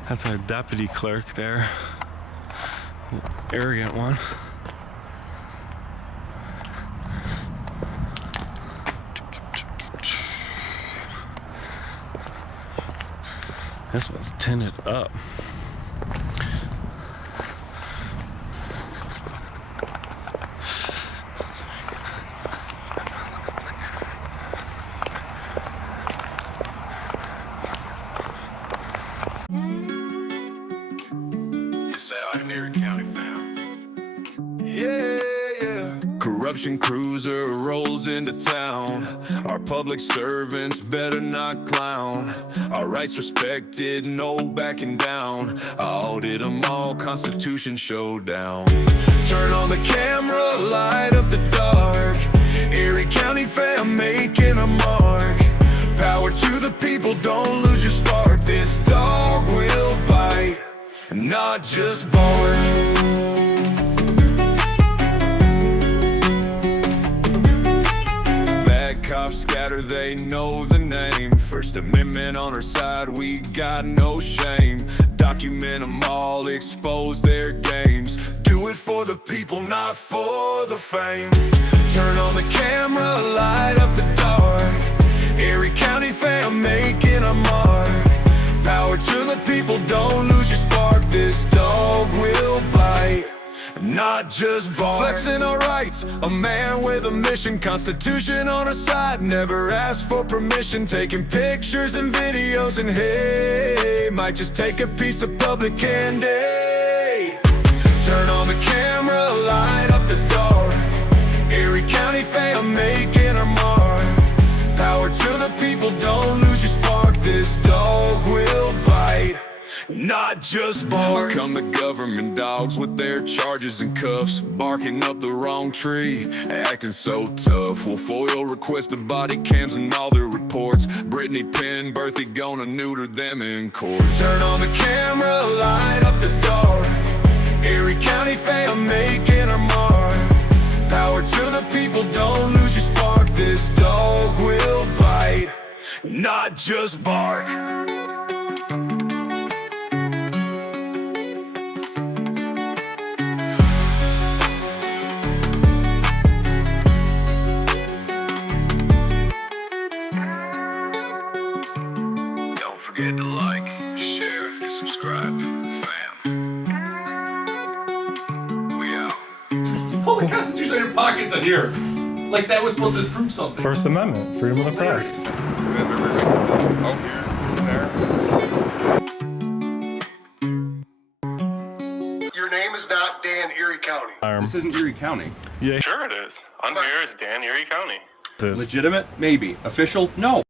That's our deputy clerk there. The arrogant one. This one's tinted up. Corruption cruiser rolls into town. Our public servants better not clown. Our rights respected, no backing down. I audit them all, Constitution showdown. Turn on the camera, light up the dark. Erie County fam making a mark. Power to the people, don't lose your spark. This dog will bite, not just bark. Cops scatter, they know the name. First Amendment on our side, we got no shame. Document them all, expose their games. Do it for the people, not for the fame. Turn on the camera, light up the dark. Erie County fam making a mark. Power to the people, don't lose your spark. This dog will bite, not just bark. Flexing our rights, a man with a mission. Constitution on our side, never asked for permission. Taking pictures and videos and hey, might just take a piece of public candy. Turn on the camera, light up the dark. Erie County fam making our mark. Power to the people, don't lose your spark. This dog will bite, not just bark. Come the government dogs with their charges and cuffs, barking up the wrong tree, acting so tough. We'll foil requested body cams and all their reports. Brittany Penn, Berthy gonna neuter them in court. Turn on the camera, light up the dark. Erie County fam making our mark. Power to the people, don't lose your spark. This dog will bite, not just bark. Forget to like, share, and subscribe, fam. We out. Pull the Constitution out of your pockets on here. Like that was supposed to prove something. First Amendment, freedom of the press. We have every right to film. Oh, here, there. Your name is not Dan Erie County. This isn't Erie County. Yeah, sure it is. On here is Dan Erie County. Legitimate? Maybe. Official? No.